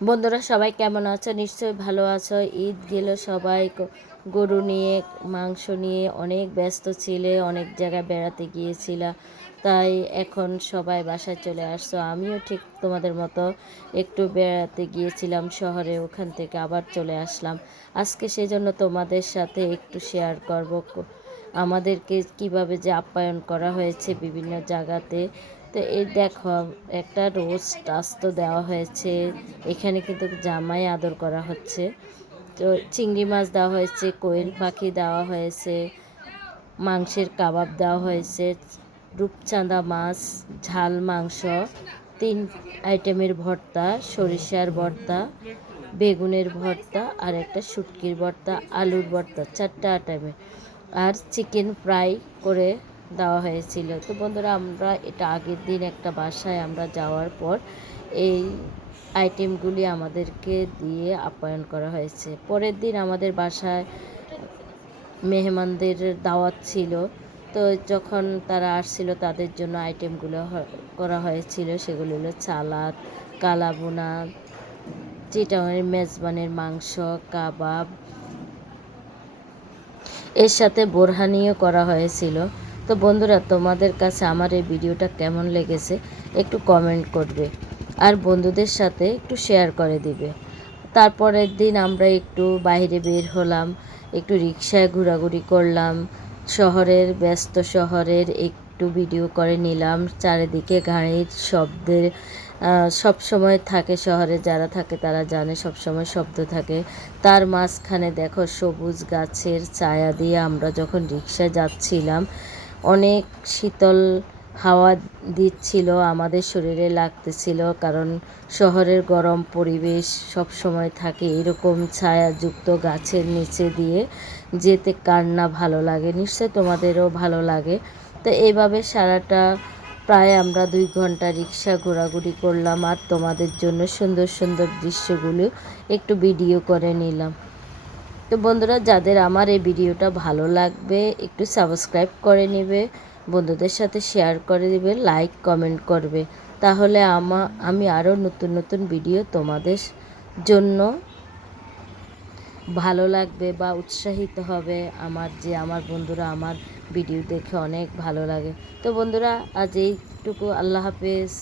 বন্ধুরা সবাই কেমন আছো? নিশ্চয়ই ভালো আছো। ঈদ গেল সবাই। গরু নিয়ে, মাংস নিয়ে অনেক ব্যস্ত ছিলে, অনেক জায়গায় বেড়াতে গিয়েছিলা। তাই এখন সবাই বাসায় চলে আসছো। আমিও ঠিক তোমাদের মতো একটু বেড়াতে গিয়েছিলাম শহরে, ওখান থেকে আবার চলে আসলাম। আজকে সেজন্য তোমাদের সাথে একটু শেয়ার করব। আমাদেরকে কীভাবে যে আপ্যায়ন করা হয়েছে বিভিন্ন জায়গাতে। তো এই দেখো, একটা রোস্ট আস্ত দেওয়া হয়েছে। এখানে কিন্তু জামাই আদর করা হচ্ছে। তো চিংড়ি মাছ দেওয়া হয়েছে, কোয়েল পাখি দেওয়া হয়েছে, মাংসের কাবাব দেওয়া হয়েছে, রূপচাঁদা মাছ, ঝাল মাংস, তিন আইটেমের ভর্তা, সরিষার ভর্তা, বেগুনের ভর্তা আর একটা শুটকির ভর্তা, আলুর ভর্তা, চারটা আইটেমের। আর চিকেন ফ্রাই করে দেওয়া হয়েছিল। তো বন্ধুরা, আমরা এটা আগের দিন একটা বাসায় আমরা যাওয়ার পর এই আইটেমগুলি আমাদেরকে দিয়ে আপ্যায়ন করা হয়েছে। পরের দিন আমাদের বাসায় মেহমানদের দাওয়াত ছিল। তো যখন তারা আসছিল, তাদের জন্য আইটেমগুলো করা হয়েছিল। সেগুলো হলো সালাদ কালাবোনা চিটাঙের মেজবানের মাংস, কাবাব এর সাথে বোরহানিও করা হয়েছিল। তো বন্ধুরা, তোমাদের কাছে আমার এই ভিডিওটা কেমন লেগেছে একটু কমেন্ট করবে আর বন্ধুদের সাথে একটু শেয়ার করে দিবে। তারপরের দিন আমরা একটু বাইরে বের হলাম, একটু রিক্সায় ঘোরাঘুরি করলাম, শহরের, ব্যস্ত শহরের একটু ভিডিও করে নিলাম। চারিদিকে গাড়ির শব্দের সব সময় থাকে শহরে যারা থাকে তারা জানে সব সময় শব্দ থাকে। তার মাঝখানে দেখো সবুজ গাছের ছায়া দিয়ে আমরা যখন রিক্সা যাচ্ছিলাম, অনেক শীতল হাওয়া দিচ্ছিল, আমাদের শরীরে লাগতেছিল, কারণ শহরের গরম পরিবেশ সব সময় থাকে। এরকম ছায়াযুক্ত গাছের নিচে দিয়ে যেতে কার না ভালো লাগে? নিশ্চয় তোমাদেরও ভালো লাগে। তো এইভাবে সারাটা প্রায় আমরা দুই ঘণ্টা রিক্সা ঘোরাঘুরি করলাম আর তোমাদের জন্য সুন্দর সুন্দর দৃশ্যগুলো একটু ভিডিও করে নিলাম। তো বন্ধুরা, যাদের আমার এই ভিডিওটা ভালো লাগবে, একটু সাবস্ক্রাইব করে নেবে। বন্ধুদের সাথে শেয়ার করে দিবে লাইক কমেন্ট করবে। তাহলে আমা, আমি আরও নতুন নতুন ভিডিও তোমাদের জন্য ভালো লাগবে বা উৎসাহিত হবে আমার যে আমার বন্ধুরা আমার ভিডিও দেখে অনেক ভালো লাগে। তো বন্ধুরা, আজ এইটুকু। আল্লাহ হাফেজ।